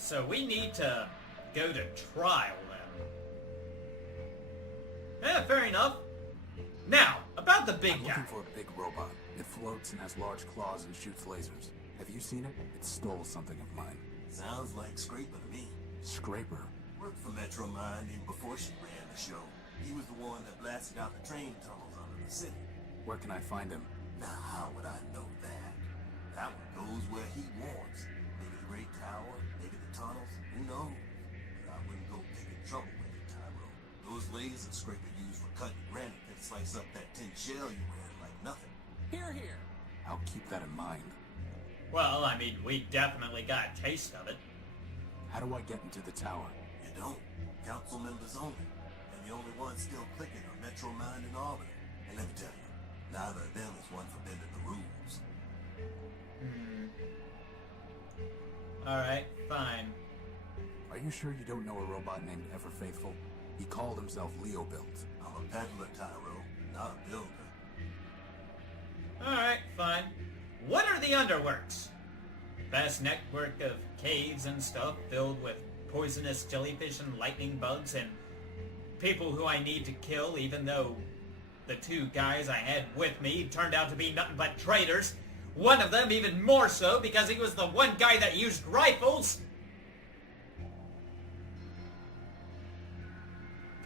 So we need to go to trial then. Fair enough. Now, about the big I'm guy. looking for a big robot. It floats and has large claws and shoots lasers. Have you seen it? It stole something of mine. Sounds like Scraper to me. Scraper? Worked for Metro Mind even before she ran the show. He was the one that blasted out the train tunnels under the city. Where can I find him? Now, how would I know that? That one goes where he wants. Maybe the Great Tower, maybe the tunnels, who knows? But I wouldn't go picking trouble with it, Tyro. Those lasers Scraper used for cutting granite can slice up that tin shell you ran like nothing. Here, here. I'll keep that in mind. Well, I mean, we definitely got a taste of it. How do I get into the tower? You don't. Council members only. And the only ones still clicking are Metro Mind and Albany. And let me tell you, neither of them is one for bending the rules. Alright, fine. Are you sure you don't know a robot named Ever Faithful? He called himself Leo Built. I'm a peddler, Tyro, not a builder. Alright, fine. What are the underworks? Vast network of caves and stuff filled with poisonous jellyfish and lightning bugs and people who I need to kill, even though the two guys I had with me turned out to be nothing but traitors. One of them even more so because he was the one guy that used rifles.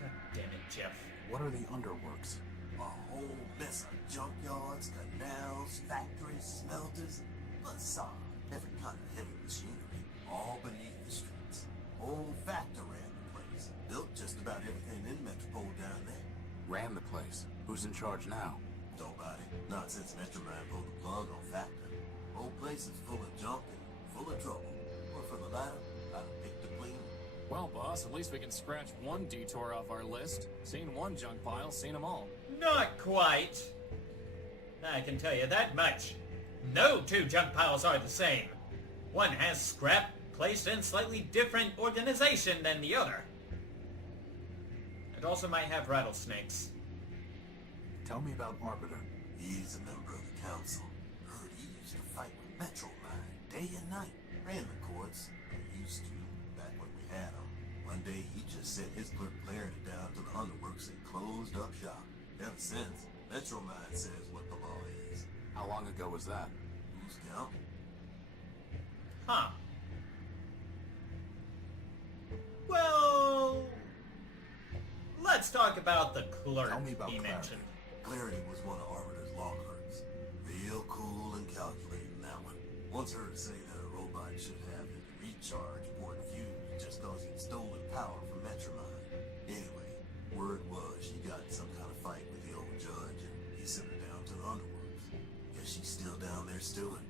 God damn it, Jeff. What are the underworks? A whole mess of junkyards, canals, factories, smelters, facade, every kind of heavy machinery, all beneath the streets. Old factor ran the place, built just about everything in Metropole down there. Ran the place. Who's in charge now? Nobody, not since Metromine pulled the plug on Factor. Whole place is full of junk and full of trouble. Or for the latter, I'd pick the clean. Well, boss, at least we can scratch one detour off our list. Seen one junk pile, seen them all. Not quite. I can tell you that much. No two junk piles are the same. One has scrap placed in slightly different organization than the other. It also might have rattlesnakes. Tell me about Arbiter. He's a member of the council. Heard he used to fight with Metromine day and night. Ran the courts. Or used to, back when we had him. One day he just sent his clerk Clarity down to the underworks and closed up shop. Ever since, Metromine says what the law is. How long ago was that? Who's counting? Huh. Well, let's talk about the clerk Tell me about he Clarity. mentioned. Clarity was one of Arbiter's law clerks. Real cool and calculating, that one. Once heard say that a robot should have his recharge port fused just cause he'd stolen power from Metromine. Anyway, word was she got in some kind of fight with the old judge and he sent her down to the underworks. Guess she's still down there stewing.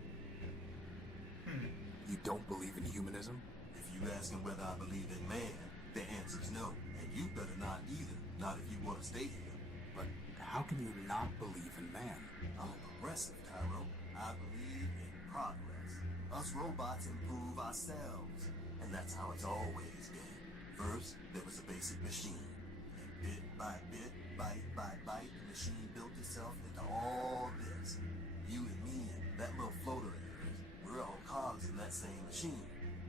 You don't believe in humanism? If you asking whether I believe in man, the answer's no. And you better not either. Not if you want to stay here. But how can you not believe in man? I'm a progressive, Tyro. I believe in progress. Us robots improve ourselves. And that's how it's always been. First, there was a basic machine. And bit by bit, bite by bite, the machine built itself into all this. You and me and that little floater of yours, we're all cogs in that same machine.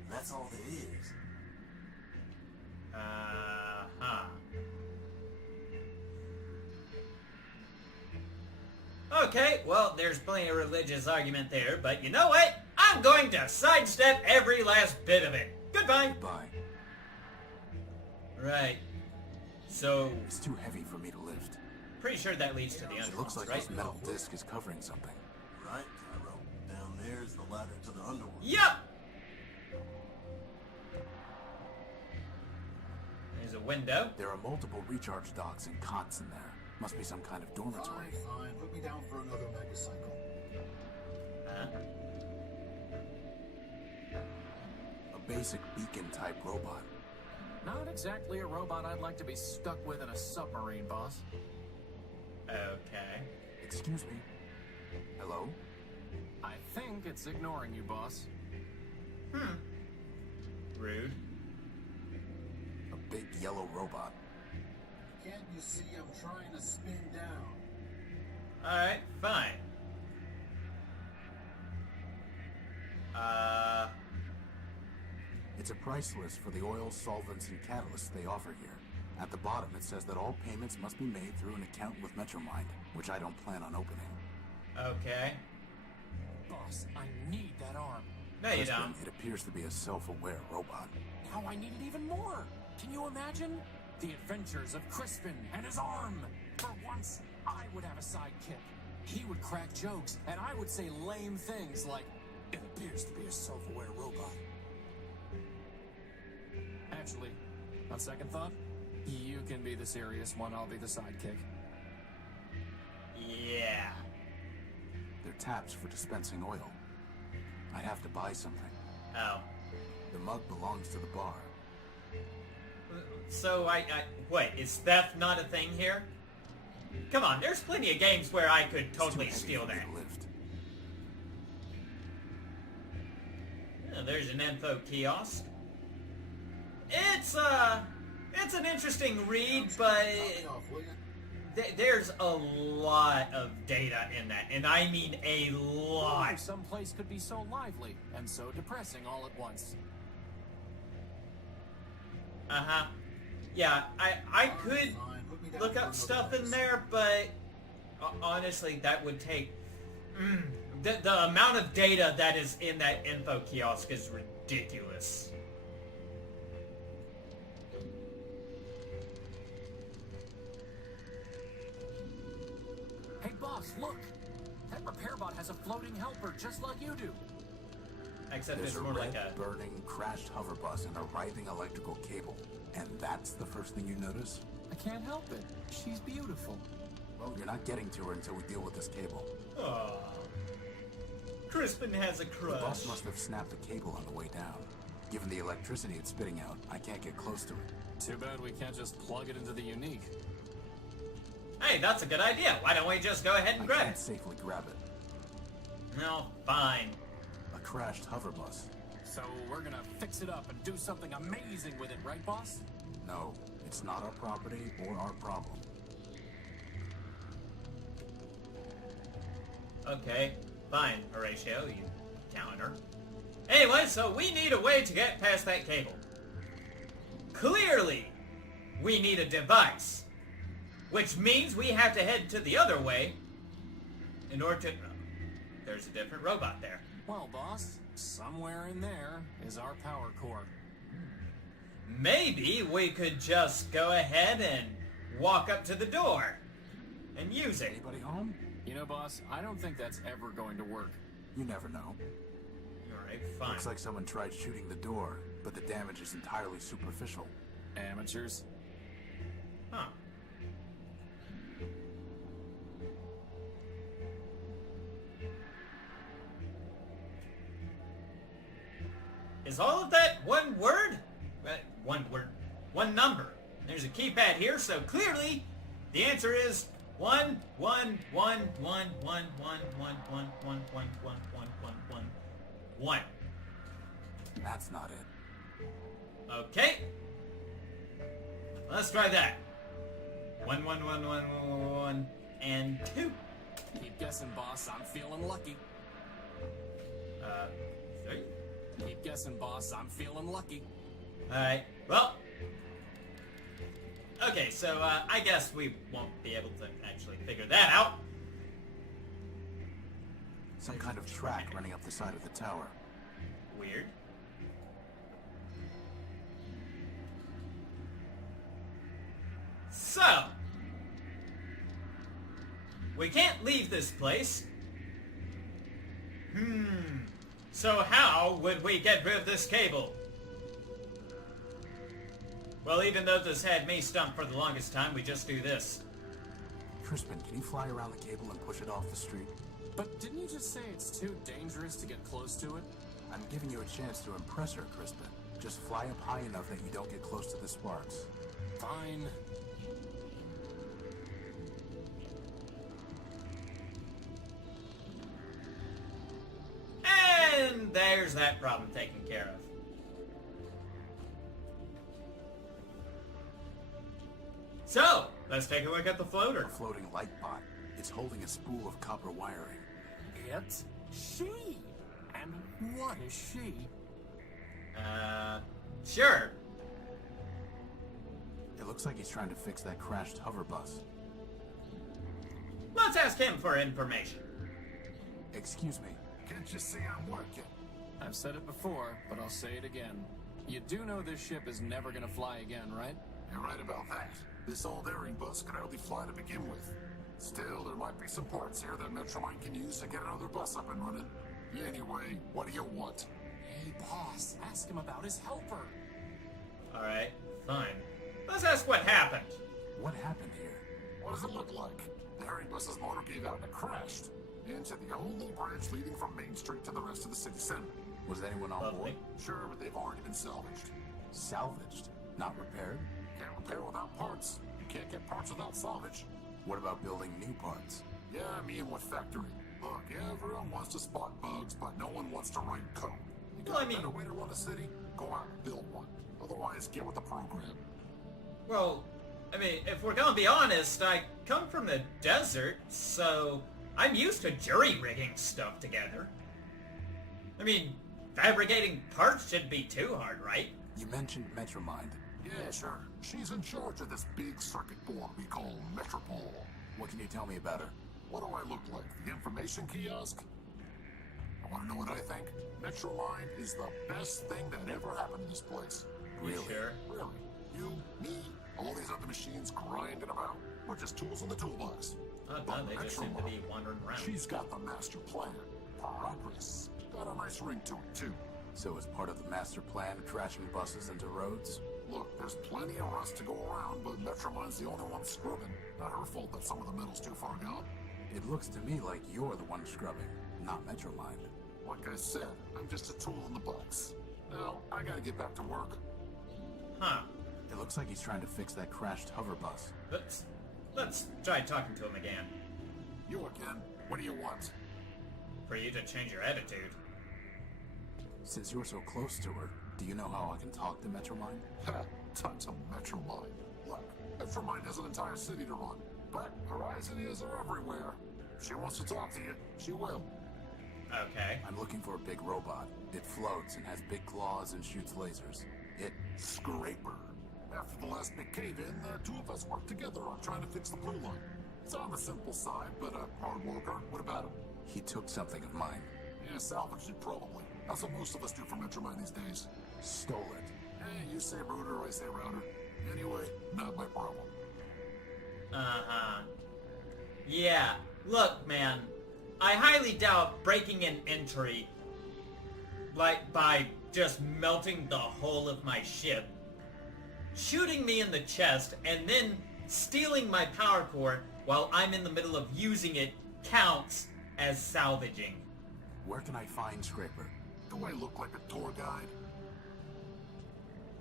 And that's all there is. Uh-huh. Okay, well, there's plenty of religious argument there, but you know what? I'm going to sidestep every last bit of it. Goodbye. Goodbye. Right. So, It's too heavy for me to lift. pretty sure that leads to the It looks underworlds, like right? this metal disc is covering something. Right, Tyro? Down there's the ladder to the underworld. Yup! There's a window. There are multiple recharge docks and cots in there. Must be some kind of dormitory. Fine. Put me down for another megacycle. Huh? A basic beacon-type robot. Not exactly a robot I'd like to be stuck with in a submarine, boss. Okay. Excuse me. Hello? I think it's ignoring you, boss. Rude. A big yellow robot. Can't you see I'm trying to spin down? Alright, fine. It's a price list for the oil, solvents, and catalysts they offer here. At the bottom, it says that all payments must be made through an account with Metromind, which I don't plan on opening. Okay. Boss, I need that arm. No, you Crispin, don't. it appears to be a self-aware robot. Now I need it even more. Can you imagine? The adventures of Crispin and his arm. For once, I would have a sidekick. He would crack jokes, and I would say lame things like, "It appears to be a self-aware robot." Actually, on second thought, you can be the serious one, I'll be the sidekick. Yeah. They're taps for dispensing oil. I have to buy something. Oh. The mug belongs to the bar. So wait, is theft not a thing here? Come on, there's plenty of games where I could totally It's too steal heavy that. for me to lift. Oh, there's an info kiosk. It's an interesting read, but Knock me off, will ya? there's a lot of data in that, and I mean a lot. Some place could be so lively and so depressing all at once. Uh-huh. Yeah, I could Fine, put me down look for up another stuff in place. there, but honestly, that would take... the amount of data that is in that info kiosk is ridiculous. Hey boss, look! That repair bot has a floating helper just like you do. Except There's it's a more red, like a... burning, crashed hover bus and a writhing electrical cable. And that's the first thing you notice? I can't help it. She's beautiful. Well, you're not getting to her until we deal with this cable. Aww. Crispin has a The crush. bus must have snapped the cable on the way down. Given the electricity it's spitting out, I can't get close to it. Too bad we can't just plug it into the unique. Hey, that's a good idea. Why don't we just go ahead and I grab can't it? safely grab it. No, fine. A crashed hover bus. So we're gonna fix it up and do something amazing with it, right boss? No, it's not our property or our problem. Okay, fine, Horatio, you counter. Anyway, so we need a way to get past that cable. Clearly, we need a device. Which means we have to head to the other way in order to... There's a different robot there. Well, boss, somewhere in there is our power core. Maybe we could just go ahead and walk up to the door and use it. Anybody home? You know, boss, I don't think that's ever going to work. You never know. Alright, fine. Looks like someone tried shooting the door, but the damage is entirely superficial. Amateurs. Huh. Is all of that one word? One word. One number. There's a keypad here, so clearly the answer is 1 1 1 1 1 1 1 1 1 1 1 1 1 1. That's not it. Okay. Let's try that. 1 1 1 1 1 1 and 2. Keep guessing, boss. I'm feeling lucky. 3. Keep guessing, boss. I'm feeling lucky. Alright, well. Okay, so I guess we won't be able to actually figure that out. Some kind of track running up the side of the tower. Weird. So, we can't leave this place. So how would we get rid of this cable? Well, even though this had me stumped for the longest time, we just do this. Crispin, can you fly around the cable and push it off the street? But didn't you just say it's too dangerous to get close to it? I'm giving you a chance to impress her, Crispin. Just fly up high enough that you don't get close to the sparks. Fine. And there's that problem taken care of. So, let's take a look at the floater. A floating light pot. It's holding a spool of copper wiring. It's she. And what is she? Sure. It looks like he's trying to fix that crashed hover bus. Let's ask him for information. Excuse me. Can't you see I'm working? I've said it before, but I'll say it again. You do know this ship is never gonna fly again, right? You're right about that. This old airing bus could hardly fly to begin with. Still, there might be some parts here that Metromine can use to get another bus up and running. Anyway, what do you want? Hey, boss, ask him about his helper. Alright, fine. Let's ask what happened. What happened here? What does it look like? The airing bus's motor gave out and it crashed into the only bridge leading from Main Street to the rest of the city center. Was anyone on Lovely. board? Sure, but they've already been salvaged. Salvaged? Not repaired? Can't repair without parts. You can't get parts without salvage. What about building new parts? Yeah, me and what factory? Look, everyone wants to spot bugs, but no one wants to write code. You got Well, I a mean- better way to run a city? Go out and build one. Otherwise, get with the program. Well, I mean, if we're gonna be honest, I come from the desert, so I'm used to jury-rigging stuff together. I mean, fabricating parts shouldn't be too hard, right? You mentioned Metromine. Yeah, sure. She's in charge of this big circuit board we call Metropole. What can you tell me about her? What do I look like? The information kiosk? I want to know what I think. Metromine is the best thing that ever happened in this place. Really? Sure. Really? You, me, all these other machines grinding about. We're just tools in the toolbox. Oh, no, they just seem to be wandering around. She's got the master plan. Progress. Got a nice ring to it, too. So as part of the master plan, crashing buses into roads? Look, there's plenty of rust to go around, but Metromine's the only one scrubbing. Not her fault that some of the metal's too far gone. It looks to me like you're the one scrubbing, not Metromine. Like I said, I'm just a tool in the box. Now, I gotta get back to work. Huh. It looks like he's trying to fix that crashed hover bus. Let's try talking to him again. You again? What do you want? For you to change your attitude. Since you're so close to her, do you know how I can talk to Metromine? Ha! Talk to Metromine. Look, Metromine has an entire city to run, but Horizon is everywhere. If she wants to talk to you, she will. Okay. I'm looking for a big robot. It floats and has big claws and shoots lasers. Scraper. After the last big cave-in, the two of us worked together on trying to fix the pullin. It's on the simple side, but a hard worker. What about him? He took something of mine. Yeah, salvaged it probably. That's what most of us do for Metromine these days. Stole it. Hey, you say router, I say router. Anyway, not my problem. Uh-huh. Yeah, look, man. I highly doubt breaking an entry, like, by just melting the hull of my ship, shooting me in the chest, and then stealing my power core while I'm in the middle of using it counts as salvaging. Where can I find Scraper? Do I look like a tour guide?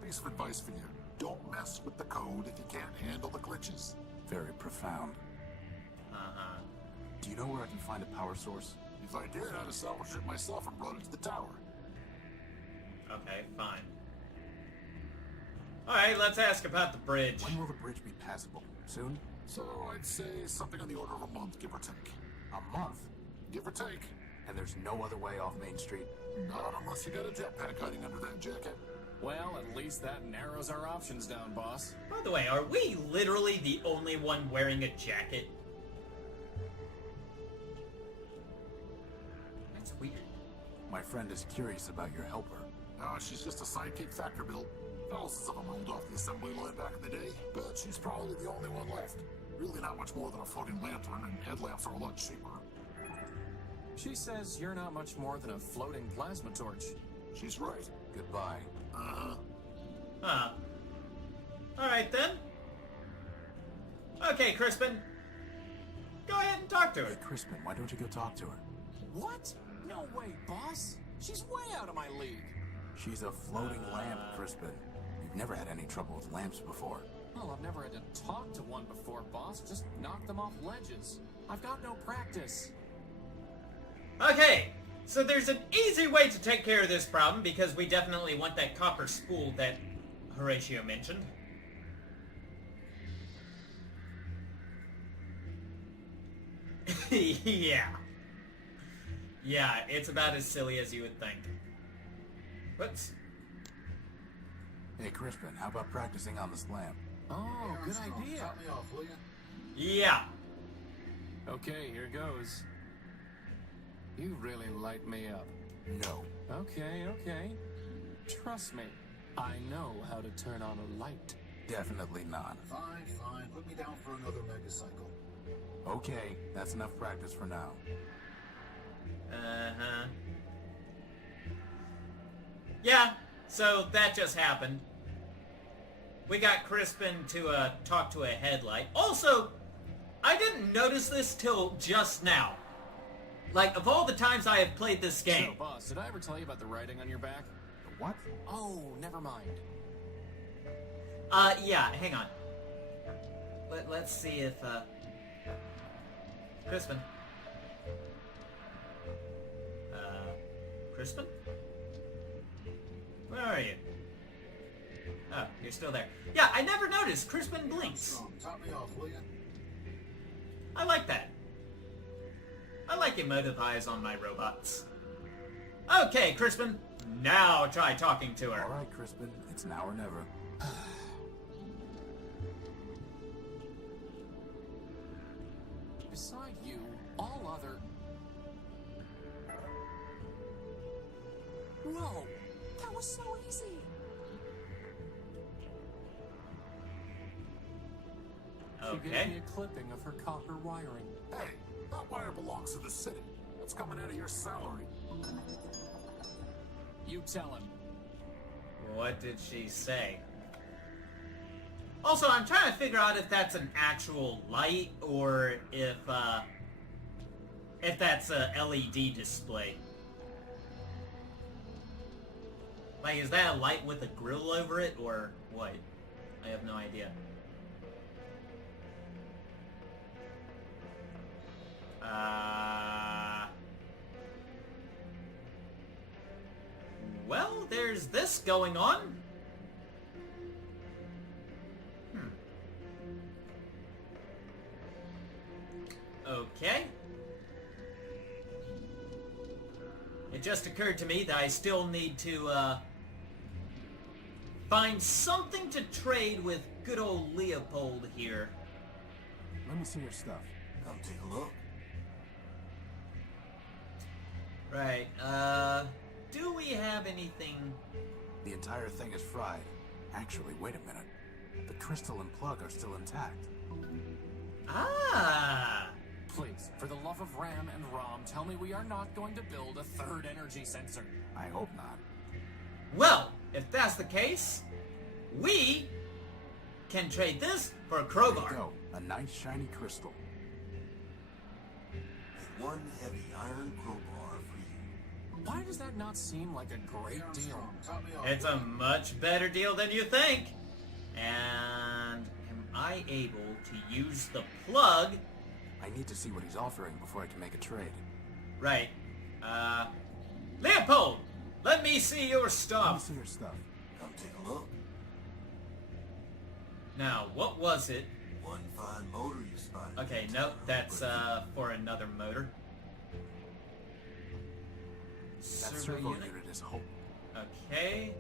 Piece of advice for you. Don't mess with the code if you can't handle the glitches. Very profound. Uh-huh. Do you know where I can find a power source? If I did, I'd have salvaged it myself and brought it to the tower. Okay, fine. Alright, let's ask about the bridge. When will the bridge be passable? Soon? So I'd say something on the order of a month, give or take. A month? Give or take. And there's no other way off Main Street? Not unless you got a jetpack hiding under that jacket. Well, at least that narrows our options down, boss. By the way, are we literally the only one wearing a jacket? That's weird. My friend is curious about your helper. No, she's just a sidekick factor build. Thousands of them rolled off the assembly line back in the day, but she's probably the only one left. Really not much more than a floating lantern, and headlamps are a lot cheaper. She says you're not much more than a floating plasma torch. She's right. Goodbye. Uh-huh. Huh. Alright then. Okay, Crispin. Go ahead and talk to Hey, her. Crispin, why don't you go talk to her? What? No way, boss. She's way out of my league. She's a floating lamp, Crispin. You've never had any trouble with lamps before. Well, I've never had to talk to one before, boss. Just knock them off ledges. I've got no practice. Okay, so there's an easy way to take care of this problem because we definitely want that copper spool that Horatio mentioned. Yeah. Yeah, it's about as silly as you would think. Whoops. Hey, Crispin, how about practicing on the slam? Oh, good idea. Top me off, will you? Yeah. Okay, here goes. You really light me up. No. Okay. Trust me, I know how to turn on a light. Definitely not. Fine. Put me down for another megacycle. Okay, that's enough practice for now. Uh-huh. Yeah, so that just happened. We got Crispin to talk to a headlight. Also, I didn't notice this till just now. Like, of all the times I have played this game. So, boss, did I ever tell you about the writing on your back? What? Oh, never mind. Yeah, hang on. Let's see if, Crispin. Crispin? Where are you? Oh, you're still there. Yeah, I never noticed. Crispin blinks. Strong. Top me off, will you? I like that. I like emotive eyes on my robots. Okay, Crispin. Now try talking to her. All right, Crispin. It's now or never. Beside you, all other... Whoa! That was so easy! She gave Okay. me a clipping of her copper wiring. Hey, that wire belongs to the city. It's coming out of your salary. You tell him. What did she say? Also, I'm trying to figure out if that's an actual light or if that's a LED display. Like, is that a light with a grill over it or what? I have no idea. Well, there's this going on. Okay. It just occurred to me that I still need to, find something to trade with good old Leopold here. Let me see your stuff. Come take a look. Right, do we have anything? The entire thing is fried. Actually, wait a minute. The crystal and plug are still intact. Ah! Please, for the love of Ram and Rom, tell me we are not going to build a third energy sensor. I hope not. Well, if that's the case, we can trade this for a There crowbar. you go. A nice shiny crystal. And one heavy iron crowbar for you. Why does that not seem like a great deal? Strong. Top me off. It's a much better deal than you think. And am I able to use the plug? I need to see what he's offering before I can make a trade. Right. Leopold! Let me see your Let me stuff. see your stuff. Come take a look. Now, what was it? One fine motor you spotted. Okay, nope, that's, for another motor. That Servo servo unit. unit is hope. Okay,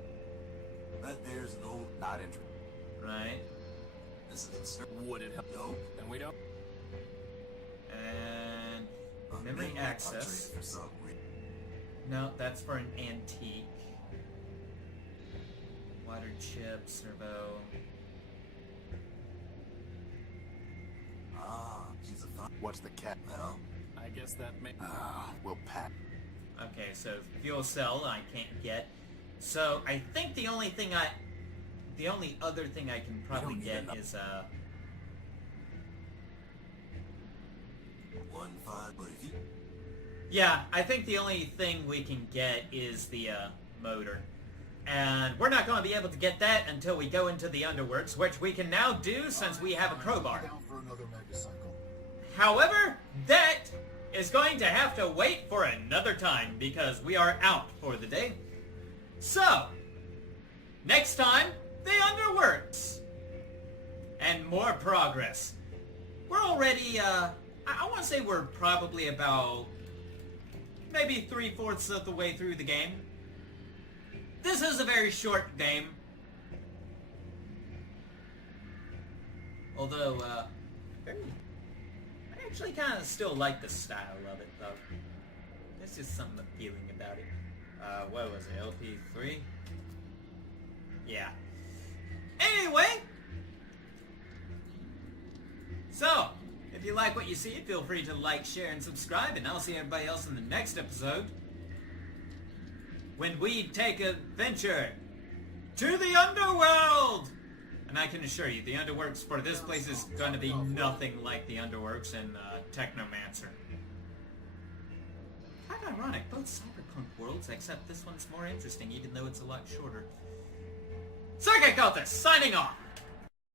That there's an old... Not interested. right. This is a... Would it help? No. And we don't. And A memory midnight access. upgrade for some reason. No, that's for an antique. Water chip, servo. Ah, she's a fine... What's the cat? Well, I guess that may... We'll pack. Okay, so fuel cell I can't get. So I think the only other thing I can probably don't need get enough. is one fine... But if you... yeah, I think the only thing we can get is the motor. And we're not going to be able to get that until we go into the underworks, which we can now do since we have a crowbar. Down for another megacycle. However, that is going to have to wait for another time because we are out for the day. So, next time, the underworks. And more progress. We're already, I want to say we're probably about maybe 3/4 of the way through the game. This is a very short game. Although, I actually kind of still like the style of it, though. There's just something appealing about it. What was it, LP3? Yeah. Anyway! So, if you like what you see, feel free to like, share, and subscribe, and I'll see everybody else in the next episode, when we take a venture to the underworld! And I can assure you, the underworks for this place is going to be nothing like the underworks in Technomancer. Kind of ironic, both cyberpunk worlds, except this one's more interesting, even though it's a lot shorter. Circuitcultist, signing off!